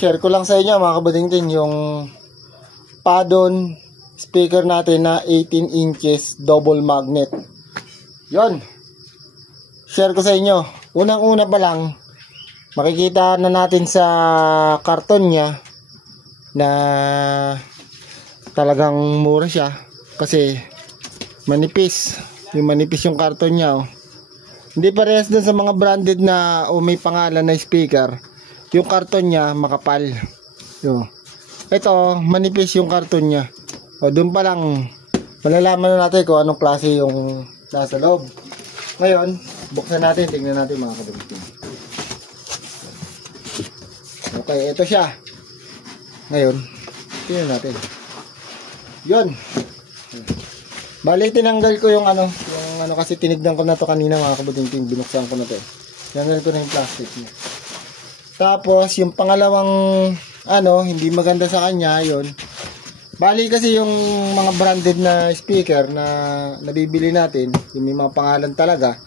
share ko lang sa inyo mga kabudingting yung Padon speaker natin na 18 inches double magnet. Yon, share ko sa inyo. Unang-una pa lang, makikita na natin sa karton niya na talagang mura siya kasi manipis. Yung manipis yung karton niya, oh. Hindi parehas dun sa mga branded na may pangalan na speaker. Yung karton niya makapal. Yo. Ito, manipis yung karton niya. O, doon pa lang malalaman na natin kung anong klase yung nasa loob. Ngayon, buksan natin, tingnan natin mga kabuktin. Okay, ito siya. Ngayon, tingnan natin. Yon. Bali, tinanggal ko yung ano kasi tinignan ko na to kanina mga kabuktin, binuksan ko na to. Tinanggal ko na yung plastic niya. Tapos, yung pangalawang, hindi maganda sa kanya, yon. Bali kasi yung mga branded na speaker na nabibili natin, yung may mga pangalan talaga,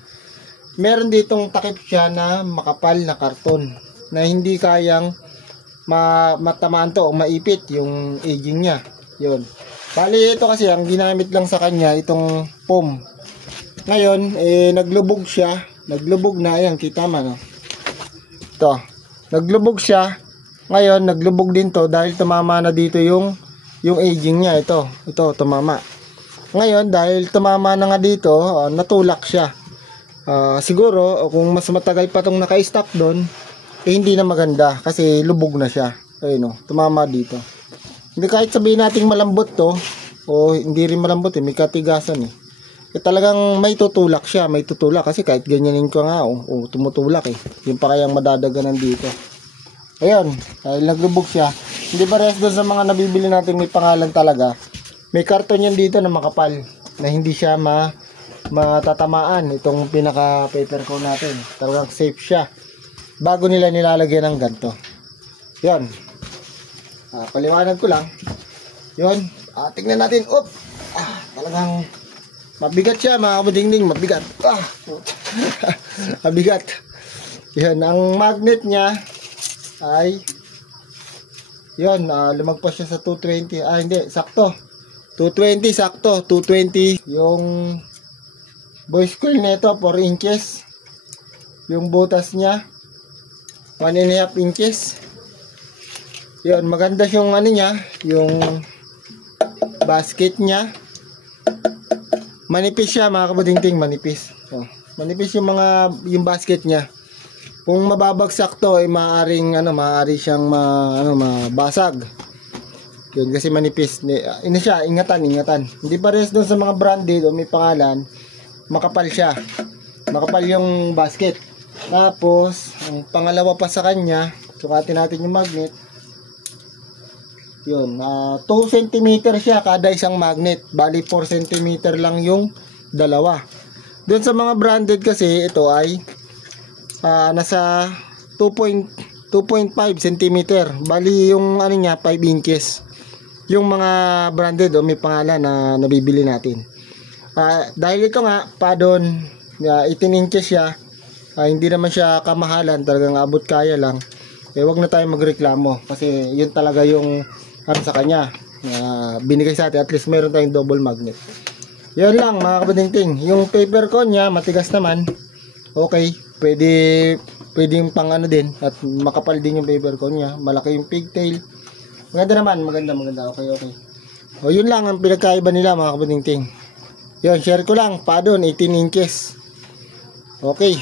meron ditong takip siya na makapal na karton, na hindi kayang matamaan to o maipit yung aging niya, yon. Bali, ito kasi, ang ginamit lang sa kanya, itong foam. Ngayon, naglubog siya, naglubog na, ayan, kita man, no? Ito. Naglubog siya. Ngayon, naglubog din to dahil tumama na dito yung aging niya. Ito, tumama. Ngayon, dahil tumama na nga dito, natulak siya. Siguro, kung mas matagal pa itong naka-stock doon, hindi na maganda kasi lubog na siya. Ayun, tumama dito. Hindi kahit sabihin nating malambot to, o hindi rin malambot, may katigasan eh. Talagang may tutulak siya, may tutulak kasi kahit ganyanin ko nga, tumutulak eh. Yung pa kayang madadaganan dito. Ayun, dahil naglubog siya. Hindi parehas doon sa mga nabibili natin may pangalan talaga. May karton yan dito na makapal, na hindi siya matatamaan itong pinaka paper cone natin. Talagang safe siya. Bago nila nilalagyan ng ganito. Yun. Paliwanag ko lang. Yun, tignan natin. Talagang mabigat siya mga kabudingding, mabigat. Mabigat. Yan, ang magnet niya ay yun, lumagpas siya sa 220. Hindi, sakto. 220, sakto. 220. Yung voice coil nito, 4 inches. Yung butas niya, 1.5 inches. Yun, maganda yung niya, yung basket niya. Manipis siya mga kabudingting, manipis. Manipis yung basket niya. Kung mababagsak to ay maari siyang mabasag. Yun kasi manipis. Ini siya, ingatan. Hindi parehas doon sa mga branded o may pangalan, makapal siya. Makapal yung basket. Tapos, ang pangalawa pa sa kanya, sukatin natin yung magnet. Yun, 2 cm siya kada isang magnet. Bali 4 cm lang yung dalawa. Doon sa mga branded kasi ito ay nasa 2.5 cm. Bali yung niya 5 inches. Yung mga branded o may pangalan na nabibili natin. Dahil ito nga Padon 18 inches siya, hindi naman siya kamahalan, talagang abot kaya lang. Wag na tayo magreklamo kasi yun talaga yung sa kanya binigay sa atin. At least meron tayong double magnet. Yan lang mga kabudingting. Yung paper cone niya matigas naman. Okay, pwedeng pang din at makapal din yung paper cone niya. Malaki yung pigtail. Maganda naman, maganda. Okay. O yun lang ang pinagkaiba nila mga kabudingting. Yun, share ko lang. Padon 18 inches. Okay.